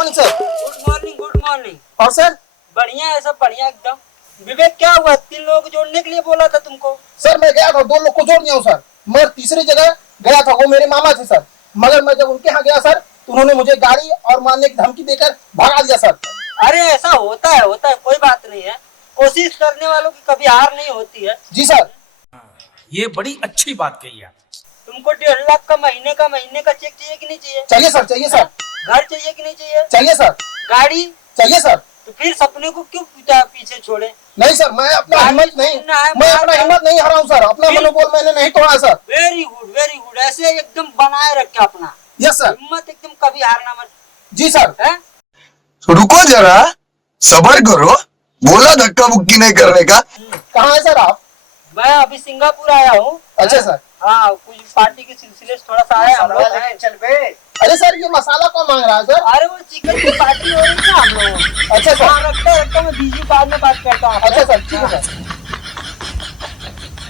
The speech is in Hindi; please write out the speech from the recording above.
Morning sir. Good morning, good morning. और सर? बढ़िया है, सब बढ़िया एकदम। विवेक, क्या हुआ? 3 लोग जोड़ने के लिए बोला था तुमको। सर मैं गया था, 2 लोग को जोड़ दिया हूँ सर, मगर तीसरी जगह गया था, वो मेरे मामा थे सर। मगर मैं जब उनके यहाँ गया सर तो उन्होंने मुझे गाड़ी और मारने की धमकी देकर भगा दिया सर। अरे ऐसा होता है, कोई बात नहीं है। कोशिश करने वालों की कभी हार नहीं होती है। जी सर। ये बड़ी अच्छी बात कही है। तुमको 1.5 लाख का महीने का चेक चाहिए कि नहीं चाहिए? चाहिए सर, चाहिए सर। घर चाहिए कि नहीं चाहिए? चाहिए सर। गाड़ी चाहिए सर। तो फिर सपने को क्यों पीछे छोड़े? नहीं सर, मैं अपना हिम्मत नहीं हारा हूँ सर, अपना मनोबल मैंने नहीं तोड़ा sir. Very good, very good. ऐसे एकदम बनाए रखे अपना यस सर। हिम्मत, एकदम कभी हारना मत। जी सर। है? रुको जरा, सबर करो, बोला धक्का मुक्की नहीं करने का। कहाँ है सर आप? मैं अभी सिंगापुर आया हूँ। अच्छा सर। हाँ, कुछ पार्टी के सिलसिले से थोड़ा सा आया हम लोग। चल बे। अरे सर ये मसाला कौन मांग रहा है सर? अरे वो चिकन की पार्टी हो रही है ना हम लोग। अच्छा सर। हाँ, रखता मैं बिजी, बाद में बात करता हूँ। अच्छा सर, ठीक है सर।